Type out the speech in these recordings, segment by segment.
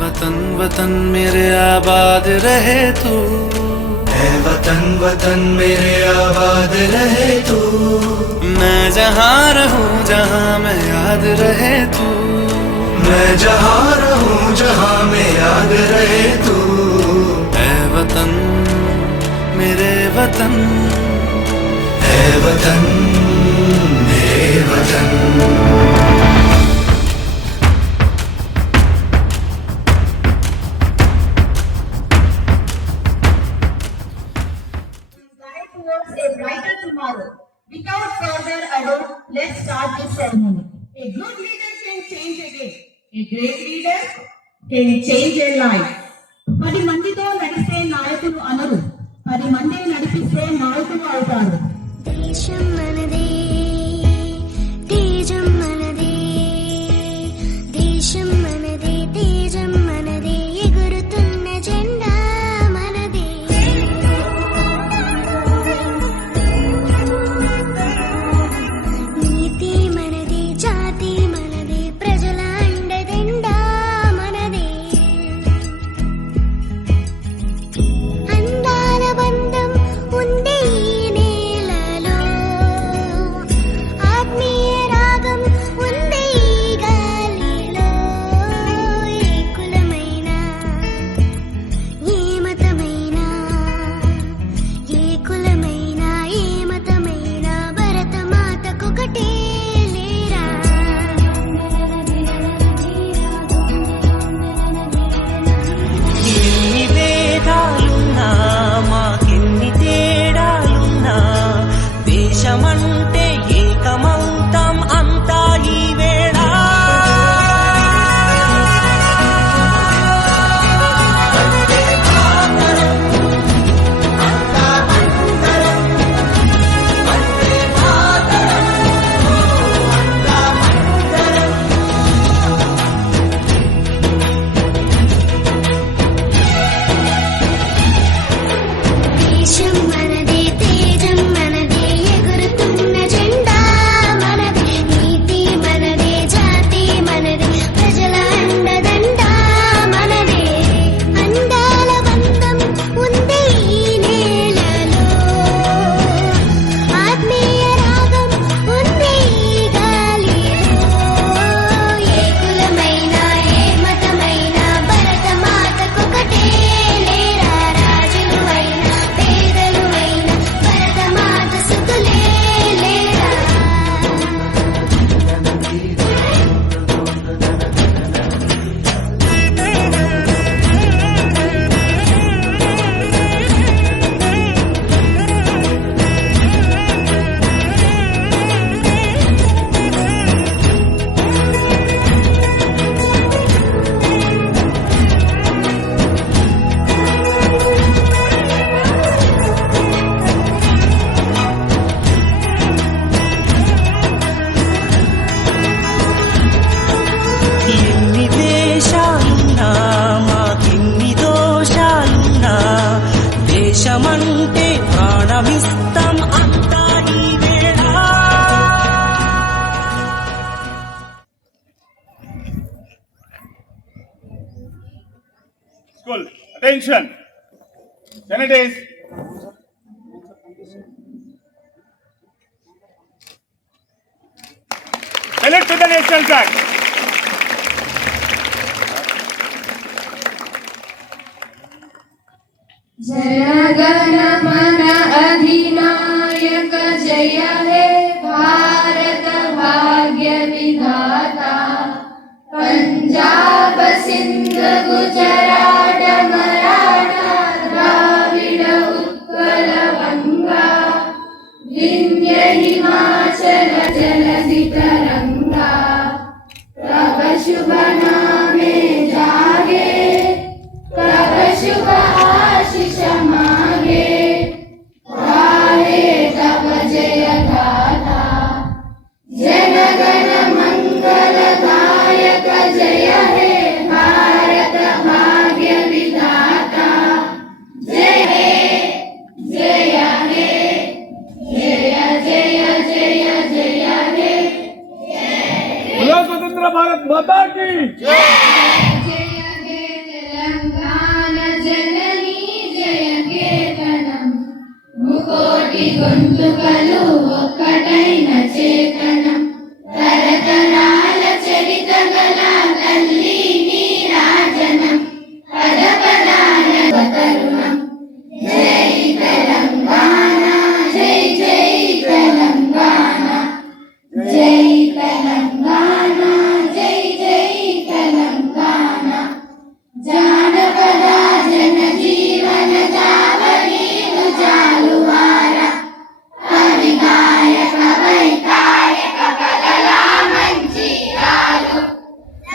वतन वतन मेरे आबाद रहे तू, ऐ वतन वतन मेरे आबाद रहे तू। मैं जहाँ रहूँ जहाँ मैं याद रहे तू, मैं जहाँ रहूँ जहाँ मैं याद रहे तू। ऐ वतन मेरे वतन, ऐ वतन मेरे वतन। Towards a brighter tomorrow. Without further ado, let's start this ceremony. A good leader can change a day. A great leader can change a life. 10 మందితో నడిస్తే నాయకులు అనరు, 10 మందిని నడిపిస్తే నాయకులు అవుతారు. దేశం మనదే, తేజం మనదే, దేశం మనదే, తేజం మనదే, ఎగురుతున్న జెండా మనదే. నీతి మనదే, జాతి మనదే, ప్రజల అండదండా మనదే. అందాల బంధం ఉండే ఈ నేలలో, ఆత్మీయ రాగం ఉండే ఈ గాలిలో. ఏ కులమైనా, ఏ మతమైనా, ఏ కులమైనా, ఏ మతమైనా, భరతమాతకొకటే లేరా. ఎన్ని భేదాలున్నా మాకెన్ని తేడాలున్నా, దేశమంటే ఏకమౌతం అంతా ఈ వేళ. దేశం మనదే, తేజం మనదే, ఎగురుతున్న జెండా మనదే. నీతి మనదే, జాతి మనదే, ప్రజల అండదండా మనదే. అందాల బంధం ఉంది ఈ నేలలో, ఆత్మీయ రాగం ఉంది ఈ గాలిలో. ఏ కులమైనా, ఏ మతమైనా, భరతమాతకొకటే లేరా. రాజులు అయినా, పేదలు అయినా, భరతమాత సుతులే లేరా. ఎన్ని దేశాలున్నా మాకెన్ని దోషాలున్నా, దేశమంటే ప్రాణమిస్తాం అంతా ఈ వేళ. School, attention. Then it is. Salute to the national flag. జయ మన అధినాయక జయ హే భారత భాగ్య విధాత. పంజాబ సింధ్ గుజరాట మరాఠా ద్రావిడ ఉత్కల వంగా, వింధ్య హిమాచల జలధి తరంగా. తవ శుభ నామే జాగే, तब शुभ आशीष मांगे, गाहे तब जय गाथा. जन गण मंगल दायक जय हे भारत भाग्य विधाता. जय हे, जय हे, जय जय जय जय हे. बोलो स्वतंत्र भारत माता की जय हे గొంతుకలు ఒక్కటైన చేతనం తరతరాల చరిత గల తల్లి నీరాజనం పద పదాల తరుణం జై తెలంగాణ జై జై తెలంగాణ జై తెలంగాణ జై జై తెలంగాణ జానపద జన జీవన జావళీలు జాలువార కవి గాయక వైకాయక కళల మంచిరాలు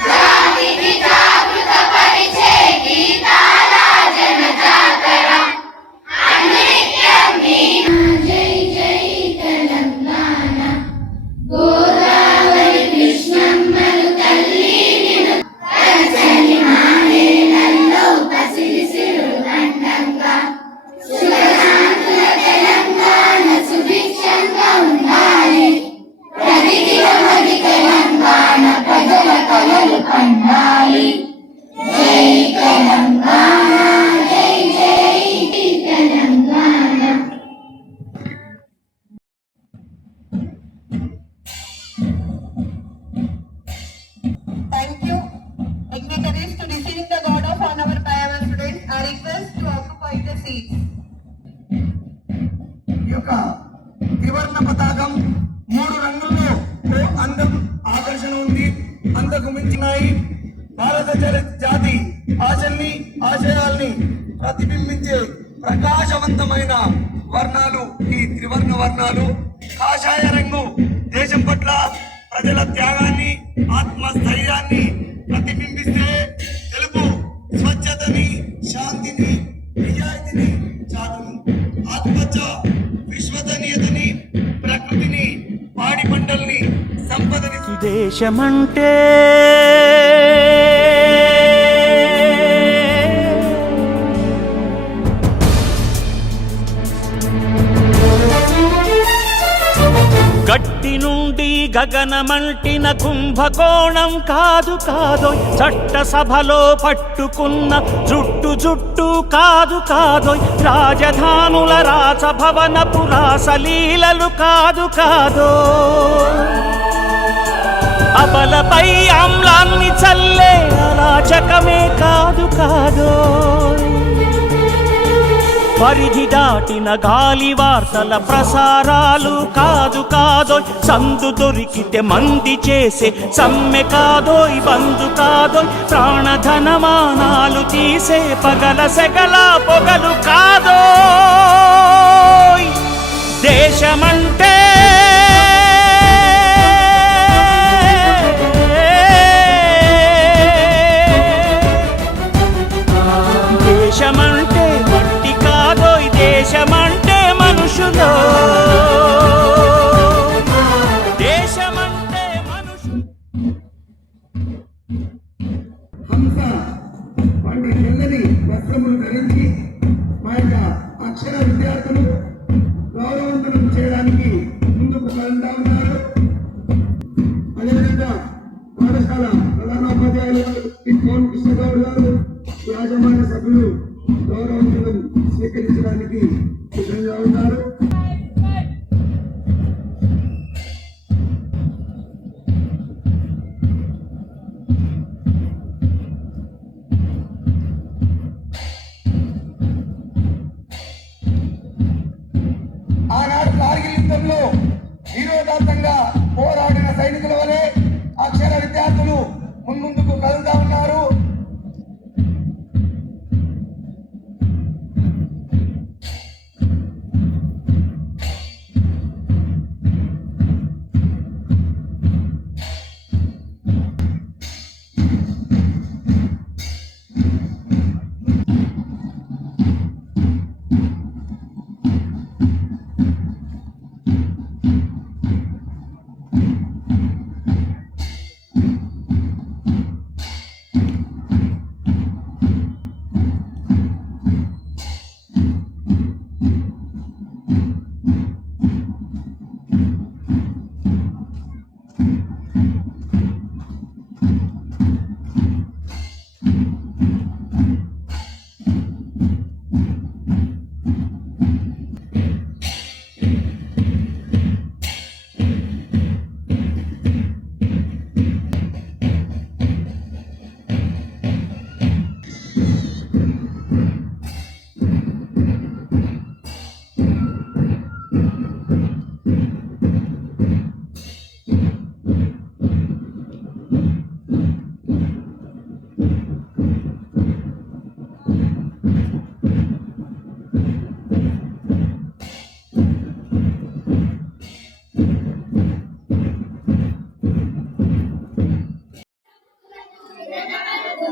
జాతిని జాగృత పరిచే గీతాల జన జాతర అనిత్యం జై జై తెలంగాణ గోదావరి కృష్ణమ్మలు తల్లి నిన్ను పచ్చని మానేలల్లో పసిడి సిరులు దండంగా సుఖశాంతుల తెలంగాణ సుభిక్షంగా ఉండాలి ప్రగతి రమది తెలంగాణ ప్రజల కలలు పండాలి జై తెలంగాణ జై జై Telangana Thank you. Dignitaries to receive the God of honor by our students. I request to occupy the seats. ఈ యొక్క త్రివర్ణ పతాకం 3 రంగుల్లో ఓ అందం ఆకర్షణ ఉంది. అందకు మించినాయి. భారత జాతి ఆశల్ని ఆశయాల్ని ప్రతిబింబించే ప్రకాశవంతమైన వర్ణాలు ఈ త్రివర్ణ వర్ణాలు. కాషాయ రంగు దేశం పట్ల ప్రజల త్యాగాన్ని ఆత్మస్థైర్యాన్ని ప్రతిబింబిస్తే, తెలుపు స్వచ్ఛతని శాంతిని నిజాయితీని చాటును. ఆత్మహత్య విశ్వసనీయతని ప్రకృతిని పాడి పంటల్ని సంపదని దేశమంటే గట్టి నుండి గగనమంటిన కుంభకోణం కాదు కాదోయ్, చట్టసభలో పట్టుకున్న జుట్టు జుట్టు కాదు కాదోయ్, రాజధానుల రాసభవనపు రాసలీలలు కాదు కాదోయ్, అబలపై ఆమ్లాన్ని చల్లే అరాచకమే కాదు కాదోయ్, పరిధి దాటిన గాలి వార్తల ప్రసారాలు కాదు కాదోయ్, సందు దొరికితే మంది చేసే సమ్మె కాదోయ్, బంధు కాదోయ్, ప్రాణధనమానాలు తీసే పగల సెగల పొగలు కాదోయ్, దేశమంటే దేశమంటే మట్టి కాదోయ్, దేశమంటే మనుషులు, దేశమంటే మనుషులు. హంస వంటి తెల్లని వస్త్రములు ధరించి మా యొక్క అక్షర విద్యార్థులు గౌరవవంతనం చేయడానికి ముందుకు వెళ్తా ఉన్నారు. అదేవిధంగా పాఠశాల ప్రధానోపాధ్యాయులు మోహన్ కృష్ణగౌడ్ గారు, యాజమాన్య సభ్యులు గౌరవవంతనం స్వీకరించడానికి సిద్ధంగా ఉన్నారు. ఆనాడు కార్గిల్ యుద్ధంలో నిరోధాంతంగా పోరాడిన సైనికుల వలె అక్షర విద్యార్థులు ముందుకు కదులుతా ఉన్నారు.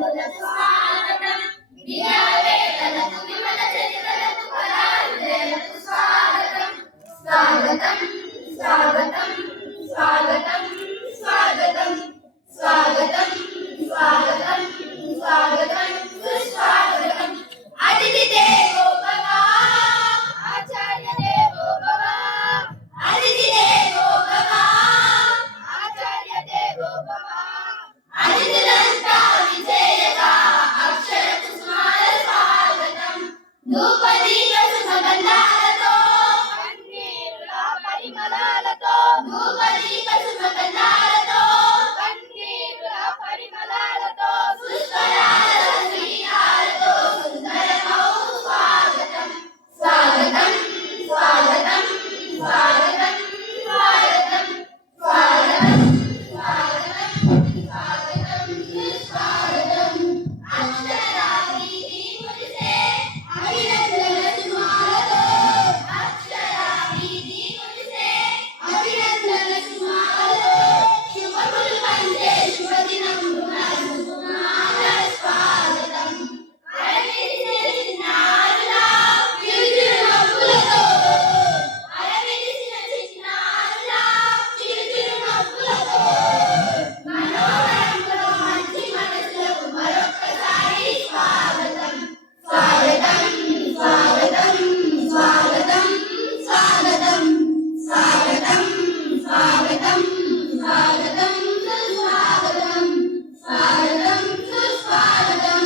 విద్యార్థులకు స్వాగతం విద్యావేత్తలకు విమల చరిత్రలకు కళాహృదయులకు స్వాగతం స్వాగతం స్వాగతం స్వాగతం స్వాగతం స్వాగతం స్వాగతం స్వాగతం సుస్వాగతం అతిథి దేవో భవ ఆచార్య దేవో భవ అతిథి దేవో భవ ఆచార్య దేవో భవ అతిథులంతా విజయగా అక్షర కుసుమాల స్వాగతం ధూపదీప సుమగంధాలతో కన్నీరుల పరిమళాలతో ధూపదీప సుమగంధాలతో కన్నీరుల పరిమళాలతో సుస్వరాల శ్రీహాలతో సుందరమౌ స్వాగతం స్వాగతం స్వాగతం స్వాగతం స్వాగతం స్వాగతం స్వాగతం స్వాగతం అక్షరావీధి మురిసే అభినందన సుమాలతో అక్షరావీధి మురిసే అభినందన సుమాలతో శుభములు పంచే శుభదినం సుమాల స్వాగతం అరవిరిసే చిన్నారులా చిరుచిరు నవ్వులతో అరవిరిసిన చిన్నారులా చిరుచిరు నవ్వులతో మనోహరంలో మంచి మనసులకు మరొక్కసారి స్వాగతం స్వాగతం స్వాగతం స్వాగతం స్వాగతం స్వాగతం స్వాగతం స్వాగతం సుస్వాగతం స్వాగతం సుస్వాగతం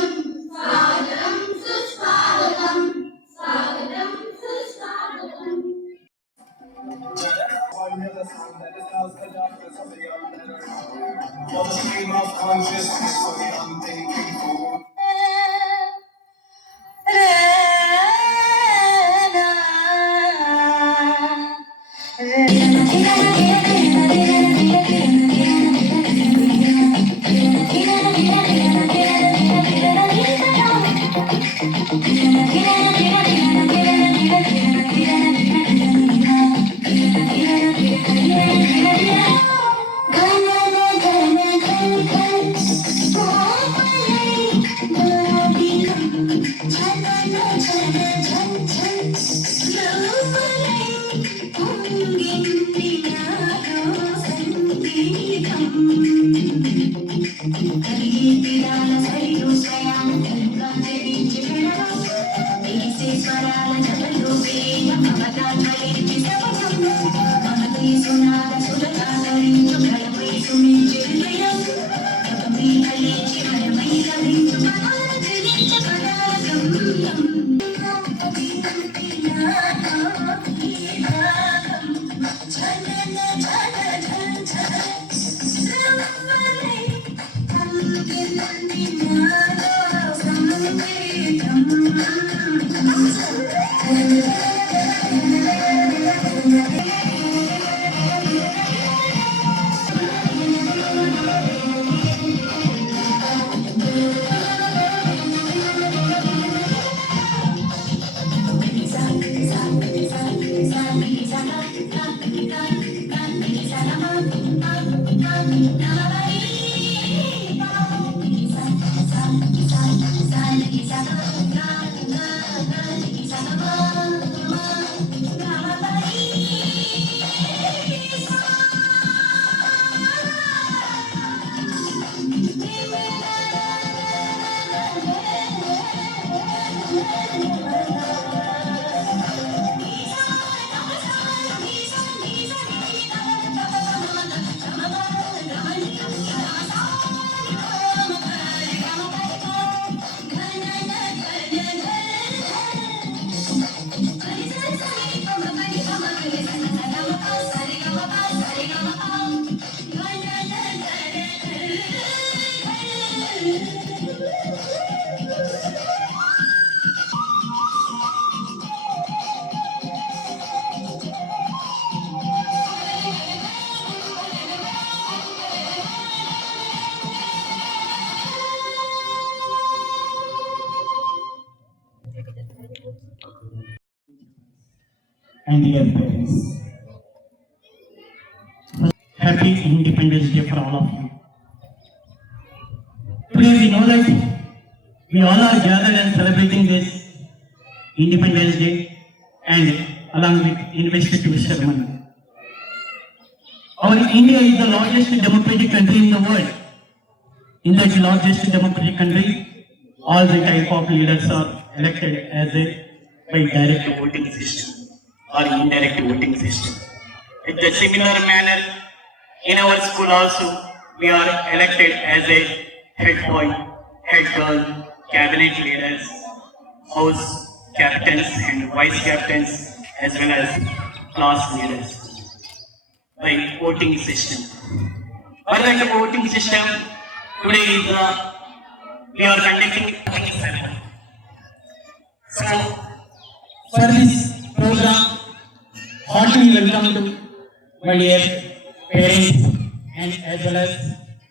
స్వాగతం సుస్వాగతం స్వాగతం సుస్వాగతం For the stream of consciousness for the unthinking fool. and dear parents. Happy Independence Day for all of you. Today we know that tonight we all are gathered and celebrating this Independence Day and along with investiture ceremony. Our India is the largest democratic country in the world. In that largest democratic country, all the type of leaders are elected as a by direct voting system or indirect voting system. In the similar manner, in our school also, we are elected as a head boy, head girl, cabinet leaders, house captains and vice captains, as well as class leaders by voting system. For that voting system, today is we are conducting voting ceremony. So, for this program, heartily welcome to my dear parents and as well as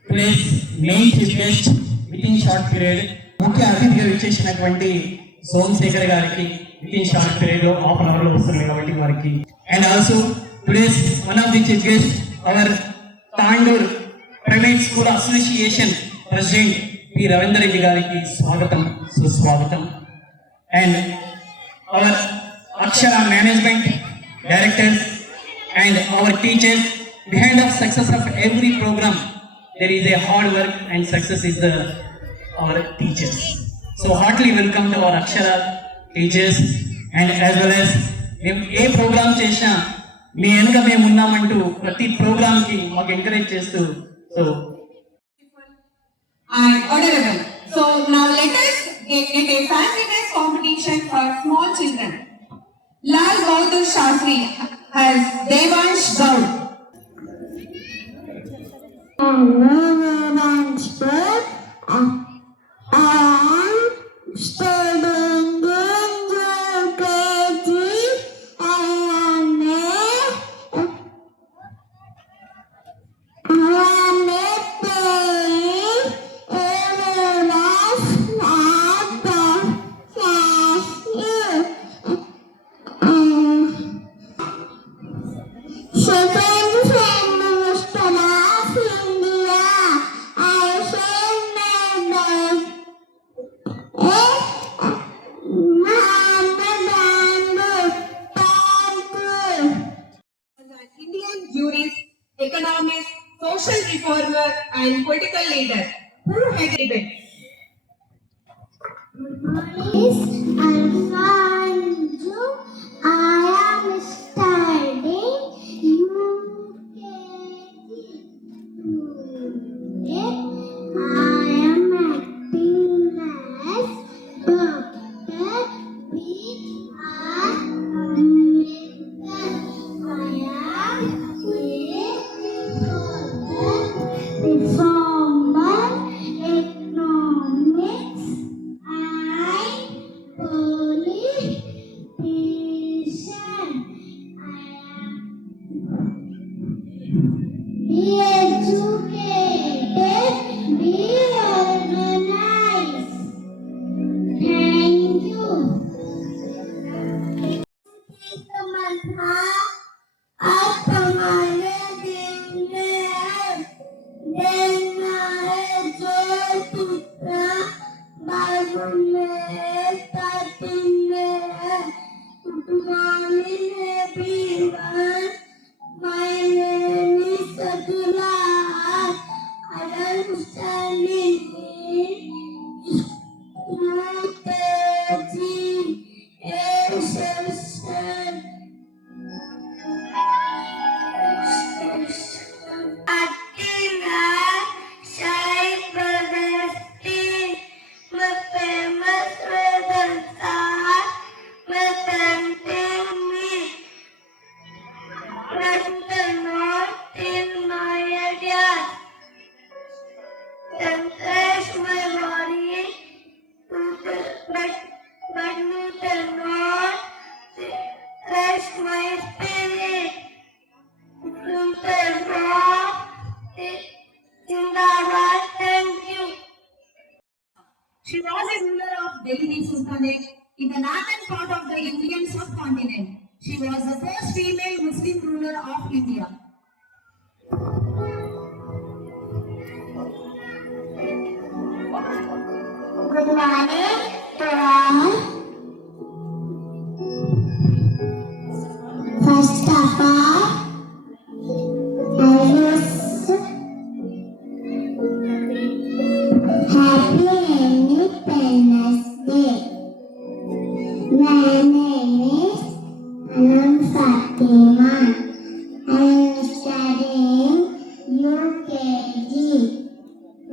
today's main chief guest within short period. ముఖ్య అతిథిగా విచ్చేసినటువంటి సోమశేఖర్ గారికి within short period లో half an hour లో వస్తుంది కాబట్టి వారికి and also today's one of the chief guest our Tandur private school association president P Ravinder Reddy గారికి స్వాగతం సుస్వాగతం and our Akshara management directors and our teachers. Behind the success of every program there is a hard work and success is our teachers. So heartily welcome to our Akshara teachers and as well as మేము ఏ ప్రోగ్రామ్ చేసినా మీ వెనుక మేము ఉన్నామంటూ ప్రతి ప్రోగ్రామ్ కి మాకు ఎంకరేజ్ చేస్తూ so and honorable. So now let us get a fancy dress competition for small children. Lal Bahadur Shastri has Devansh Gaur. Indian jurist, economist, social reformer, and political leader who had debate. Alfonso, I am studying UKG. I am acting as Dr. B.R. Ambedkar. I am a reformer, economics, and politician. I am be educated, be organized. Thank you. आप हमारे दिन में देना है जो टुकड़ा बाजू में पाती में good morning everyone my name is Sadula I am standing UKG A section. But you cannot rest my spirit. You cannot Zindabad. Thank you. She was a ruler of Delhi Sultanate in the northern part of the Indian subcontinent. She was the first female Muslim ruler of India. Good morning to all. First of all, I wish Happy Independence Day. My name is Anand Fatima. I am studying UKG.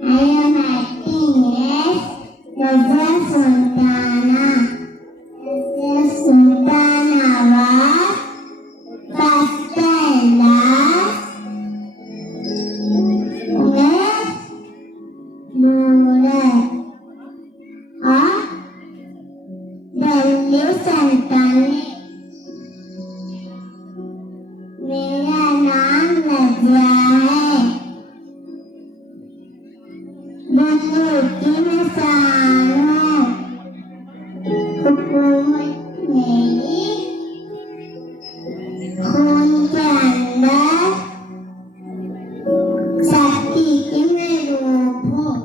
I am acting as Raja Sultana. Raja Sultana was first and last ruler of Delhi Sultanate. मेरा नाम नज़िया है। दिल्ली की मिसाल है। हुकूमत मेरी खून के अंदर शक्ति की मैं रूप हूँ।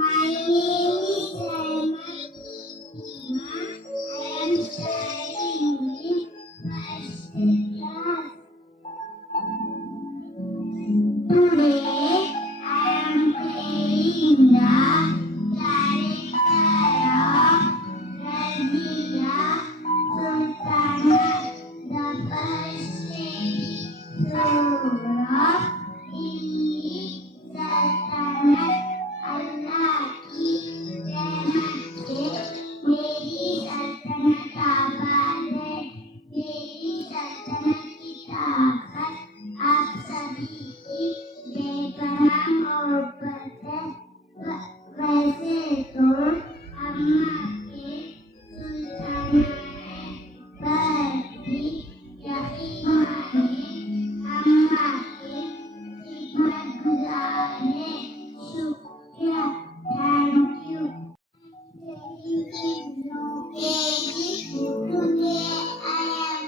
My name is I am studying in first class. Today I am playing the character of Razia Sultana, the first lady ruler of Delhi Sultanate. Allah की रहमत से मेरी सल्तनत आबाद है। मेरी सल्तनत की ताकत आप सभी की बेपनाह मोहब्बत है। वैसे तो अम्मा के सुल्ताना है, पर भी यकीन मानिए अम्मा के खिदमतगुजार हैं। शुक्रिया, thank you. Today I am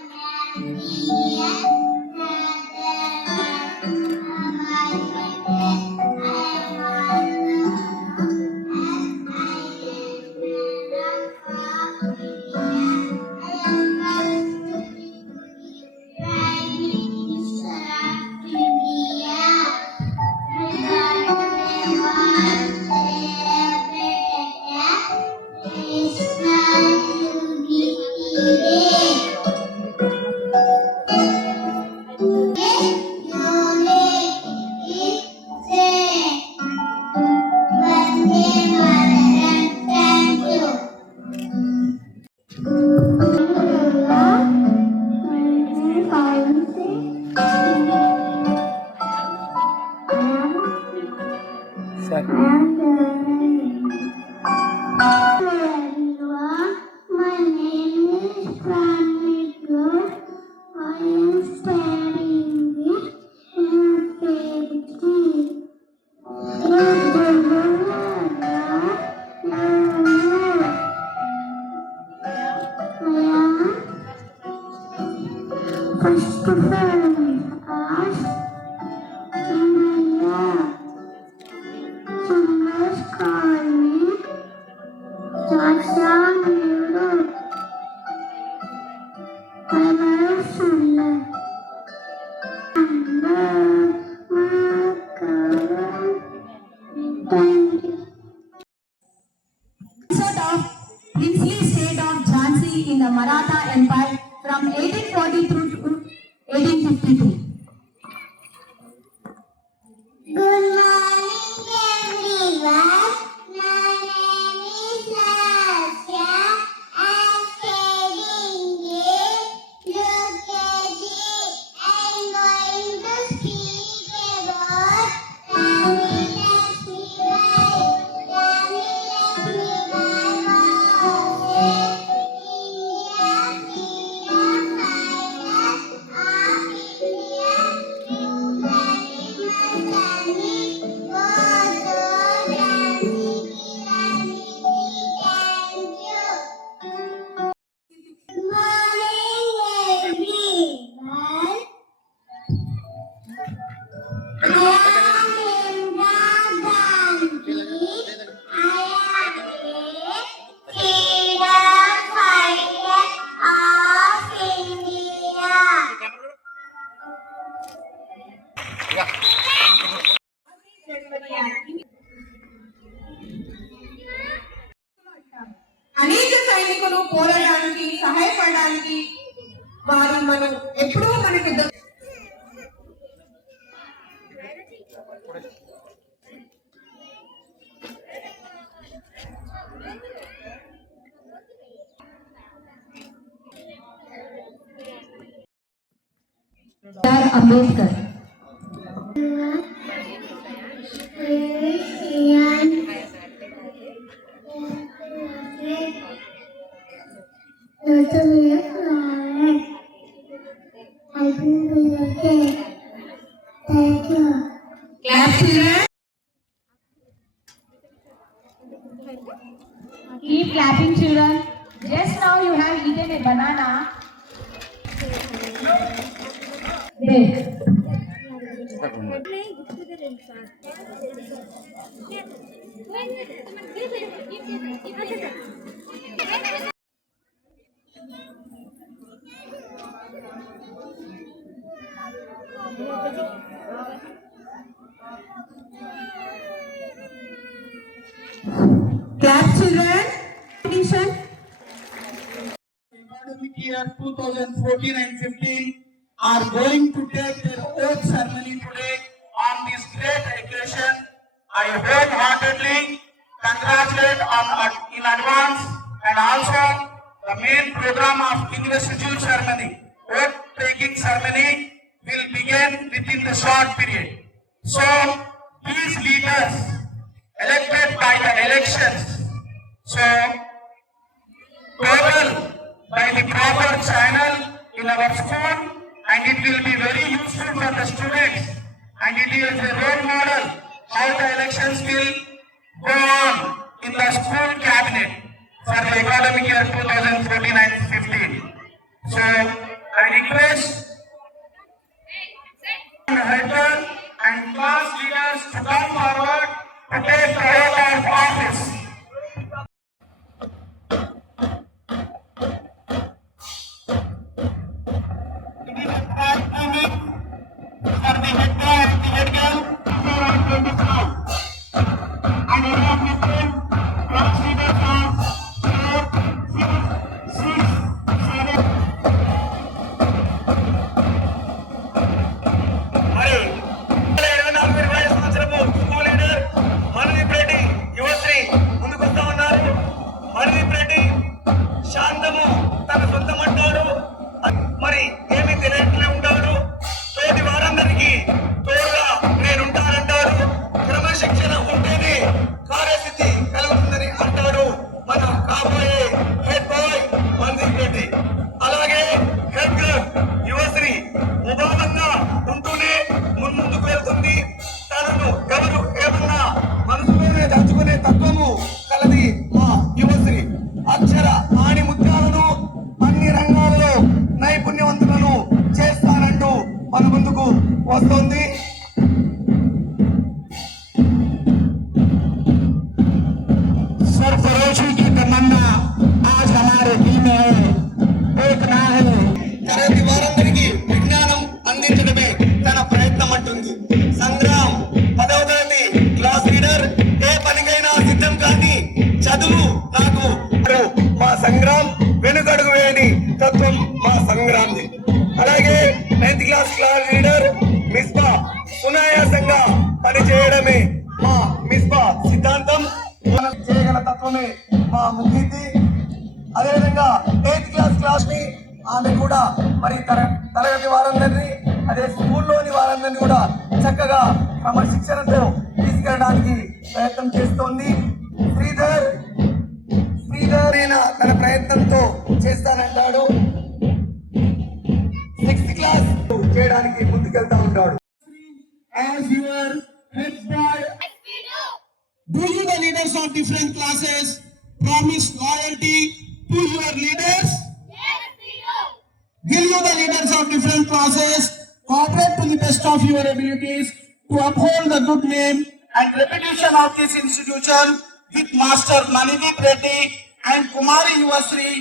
everyone. My name is Praniko. I am studying in UKG. First of all, ask India. Chummas call me Chacha Nero. I love Sulla. Thank you. Episode of princely state of Jhansi in the Maratha Empire from 1840 through to 1852. Good morning, everyone. My name is Lasya. I'm studying in UKG. I'm going to speak about Rani Lakshmi Bai. Rani Lakshmi Bai was India freedom fighter of India. You very much వారి మనం ఎప్పుడూ మనకి Ambedkar Thank you. Clap children. Keep clapping, children. Just now you have eaten a banana. There. Clap children. Competition. Academic year 2014 and 15 are going to take their oath ceremony today on this great occasion. I wholeheartedly congratulate in advance, and also the main program of investiture ceremony, oath taking ceremony, will begin within the short period. So these leaders elected by the elections, so total by the proper channel in our school, and it will be very useful for the students, and it is a role model how the elections will go on in the school cabinet for the academic year 2014 and 15. So I request the header and class leaders to come forward to take the oath of office. శాంతము తన సొంతమంటాడు, మరి ఏమి తెలియట్లే ఉంటాడు, తోటి వారందరికీ తోడుగా నేనుంటానంటాడు, క్రమశిక్షణ ఉంటేనే కార్యసిద్ధి కలుగుతుందని అంటాడు మన కాబోయే హెడ్ బాయ్ మందిర్ రెడ్డి. అలాగే హెడ్ గర్ల్ యువశ్రీ ఉదాహరణగా ఉంటూనే ముందుకు వెళ్తుంది. తనను ఎవరు ఏమన్నా మనసులోనే దాచుకునే తత్వము కలది మా యువశ్రీ. అక్షర ఆణి ముత్యాలను అన్ని రంగాలలో నైపుణ్యవంతులను చేస్తానంటూ మన ముందుకు వస్తోంది. सरफरोशी की तमन्ना आज हमारे दिल में है, एक ना है. తరగతి వారందరికీ విజ్ఞానం అందించడమే తన ప్రయత్నం అంటుంది. సంగ్రామ్ 10వ తరగతి క్లాస్ లీడర్. ఏ పనికైనా సిద్ధం కానీ చదువు నాకు మా సంగ్రామ్ వెనుకడుగు వేయని తత్వం మా సంగ్రామ్ది. అలాగే 9th క్లాస్ లీడర్ మిస్బా సునాయాసంగా పనిచేయడమే మా మిస్బా సిద్ధాంతం. చేయగల తత్వమే మా ముఖ్యతి. అదేవిధంగా 8th క్లాస్ ని ఆమె కూడా మరి తరగతి వారందరినీ, అదే స్కూల్లోని వారందరినీ కూడా చక్కగా క్రమశిక్షణతో తీసుకెళ్ళడానికి ప్రయత్నం చేస్తోంది. శ్రీధర్ తన ప్రయత్నంతో చేస్తానంటాడు. 6th క్లాస్ చేయడానికి ముందుకెళ్తా ఉంటాడు. As your head boy, do you the leaders of different classes promise loyalty to your leaders? Yes, we do. Will you the leaders of different classes cooperate to the best of your abilities to uphold the good name and reputation of this institution with Master Manidip Reddy and Kumari Yuvasri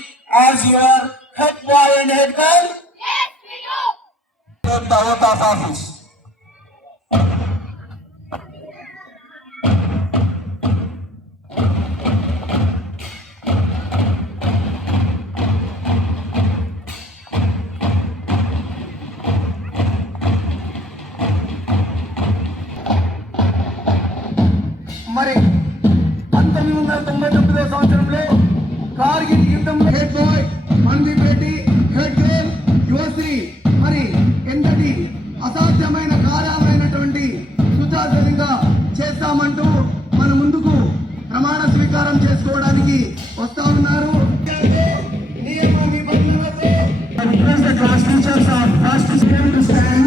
as your head boy and head girl? Yes, we do. The oath of office. మరి 1999 సంవత్సరంలో కార్గిల్ యుద్ధంలో head bye Mandeep Reddy, head girl Yuvasri మరి ఎంతటి అసాధ్యమైన కార్యమైనటువంటి సుచారుతంగా చేస్తామంటూ మన ముందుకు ప్రమాణ స్వీకారం చేసుకోవడానికి వస్తా ఉన్నారు. నియమ నిబంధనలతో request the class teachers are first student to stand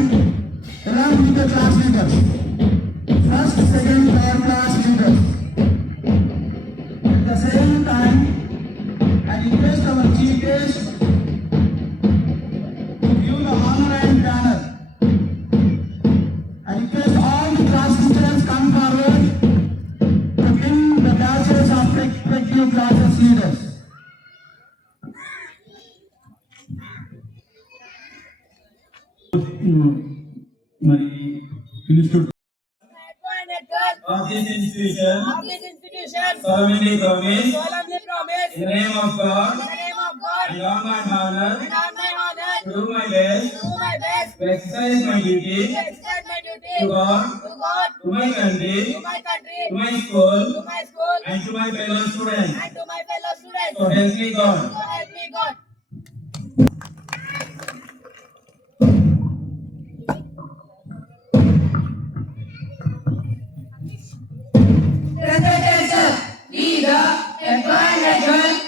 along with the class leaders. First, second, third class leaders. At the same time, I request our chief guest to view the honor and banner. I request all the class teachers come forward to win the badges of respective classes leaders. మరి institute of this institution solemnly promise in the name of God and on my honor to do my best to exercise my duty to God, to my country, to my school and to my fellow students. So help me God. Respected sir, we the employed head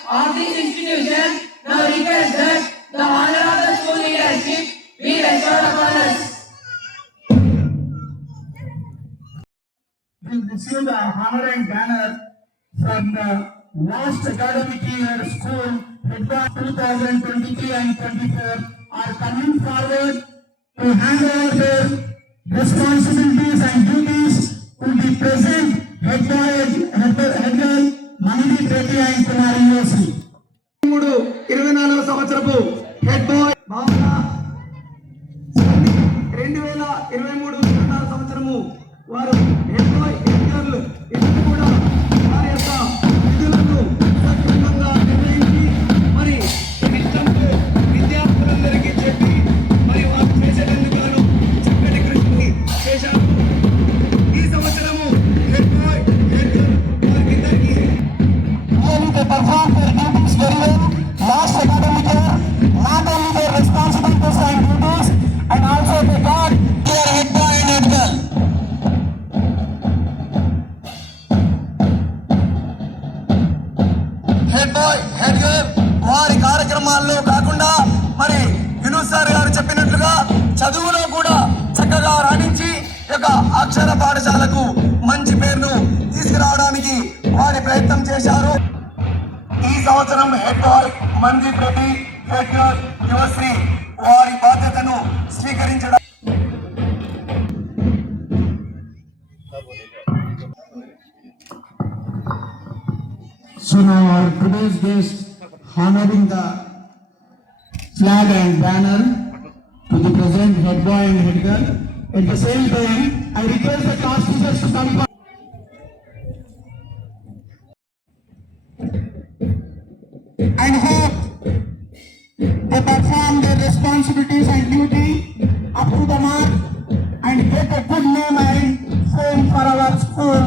of this institution now request that the honor of the school leadership be restored upon us. We received a honor and banner from the last academic year school head by 2023 and 24 are coming forward to hand over their responsibilities and duties to the present head girl Mandeep Reddy and Kumari Yosi. 24వ సంవత్సరపు head boy Bhavana 2023 సంవత్సరము వారు head boy head girl ఇద్దరు కూడా వారి యొక్క విధులను సక్రమంగా నిర్వహించి మరి ఇష్టంతో విద్యార్థులందరికీ చెప్పి మరి వారు చేసేందుకు గాను చక్కటి కృషి చేశారు. ఈ సంవత్సరము హెడ్ బాయ్ హెడ్ గర్ల్ వారిద్దరికీ They perform their duties very well. Last academic year, not only their responsibilities and duties, and also they got their head boy and head girl. Head boy head girl వారి కార్యక్రమాల్లో కాకుండా మరి వినోద్ సార్ గారు చెప్పినట్లుగా చదువులో కూడా చక్కగా రాణించి యొక్క అక్షర పాఠశాలకు మంచి పేరును తీసుకురావడానికి వారి ప్రయత్నం చేశారు. ఈ సంవత్సరం head bye Mandeep Reddy, head girl Yuvasri వారి బాధ్యతను స్వీకరించడం. So now our today's guest honoring the flag and banner to the present head boy and head girl. At the same time, I request the class teachers to come forward. And hope they perform their responsibilities and duty up to the mark and get a good name and fame for our school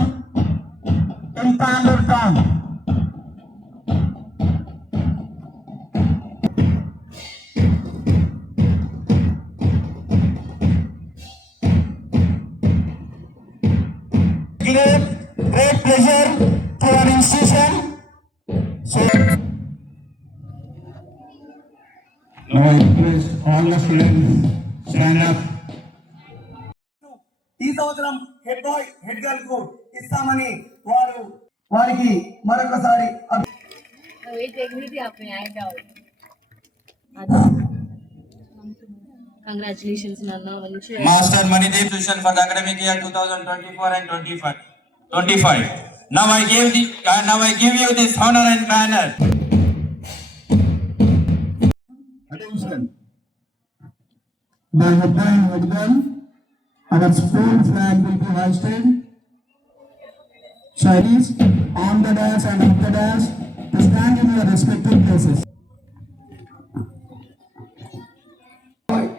in Pandur town. Great pleasure to our institution. So now I request all the students stand up. ఈ సంవత్సరం head boy head girl కు ఇస్తామని వారికి మరొకసారి Congratulations, Nana. Master Manideep Institution for the academic year 2024 and 25. Now I give you this honor and banner. Attention. The head boy and head girl, our school flag will be hoisted. Shairis on the dash and off the dash to stand in your respective places.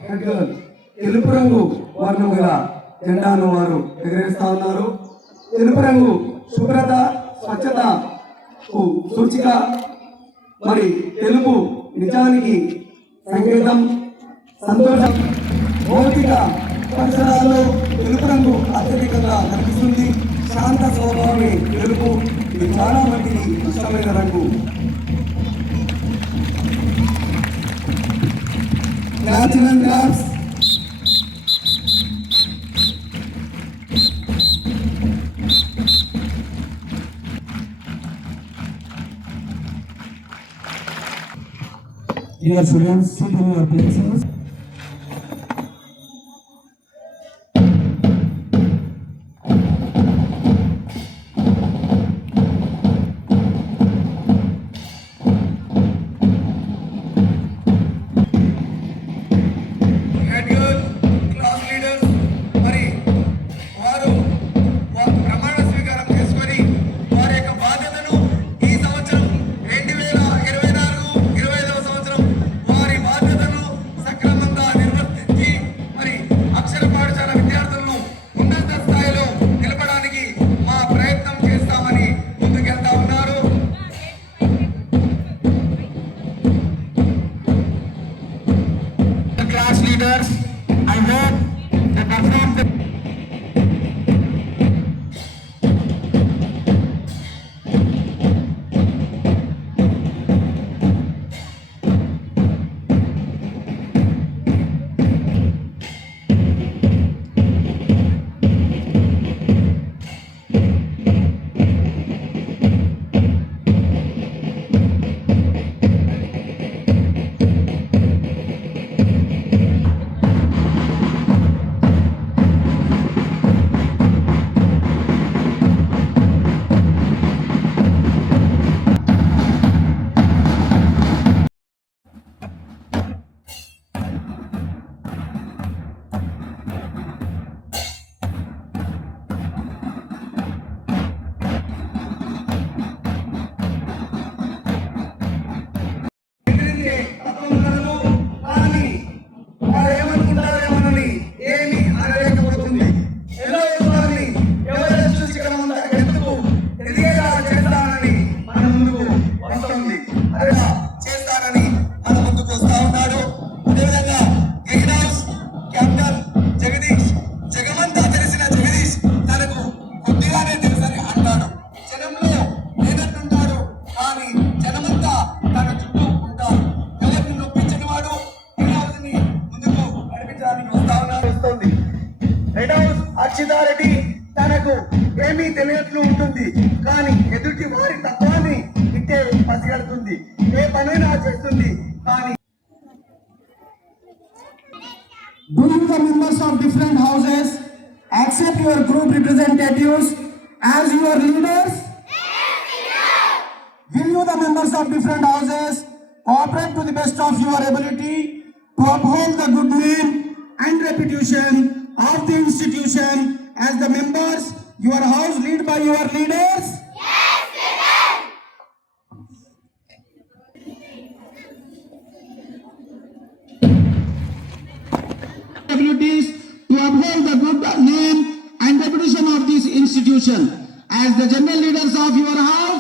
Head girl తెలుపు రంగు వర్ణం గల జెండాను వారు ఎగరేస్తా ఉన్నారు. తెలుపు రంగు శుభ్రత స్వచ్ఛత సూచిక మరి తెలుపు నిజానికి సంకేతం. సంతోషం భౌతిక పరిసరాల్లో తెలుపు రంగు అత్యధికంగా కనిపిస్తుంది. శాంత స్వభావమే తెలుపు. ఇది చాలా మందికి ఇష్టమైన రంగు. Platinum grams Dear students, sit in your places. Head girl, class leaders, మరి వారు ప్రమాణ స్వీకారం చేసుకొని వారి యొక్క బాధ్యతను ఈ సంవత్సరం 2024-25వ సంవత్సరం వారి బాధ్యతను సక్రమంగా నిర్వర్తించి మరి అక్షర పాఠశాల విద్యార్థులను ఉన్నత స్థాయిలో నిలపడానికి మా ప్రయత్నం చేస్తామని ముందుకెళ్తా ఉన్నారు. Class leaders, I hope they perform the ఎదిరించే తత్వం కలదు. కానీ వారు ఏమనుకుంటారేమోనని ఏమీ అనలేకపోతుంది. ఎలా వారిని ఎవరెస్ట్ శిఖరం అంత ఎత్తుకు ఎదిగేలా చేస్తానని మన ముందుకు వస్తుంది. అలా చేస్తానని మన ముందుకు వస్తా ఉన్నాడు. అదేవిధంగా గెయిన్ హౌస్ కెప్టెన్ జగదీష్, జగమంతా తెలిసిన జగదీష్ తనకు కొద్దిగానే తెలుసని అంటాడు. జనంలో లేనట్టుంటాడు, కానీ జనమంతా తన చుట్టూ ఉంటారు. ఎవరిని నొప్పించని వాడు గెయిన్ హౌస్ ని ముందుకు నడిపించడానికి వస్తుంది. రెడ్ హౌస్ అక్షితారెడ్డి తనకు ఏమీ తెలియట్లు ఉంటుంది, కానీ ఎదుటి వారి తత్వాన్ని ఇట్టే పసిగడుతుంది. ఏ పనైనా చేస్తుంది. కానీ Do you, the members of different houses, accept your group representatives as your leaders? Will you, the members of different houses, cooperate to the best of your ability to uphold the good name and reputation of the institution as the members your house lead by your leaders? Abilities to uphold the good name and reputation of this institution as the general leaders of your house.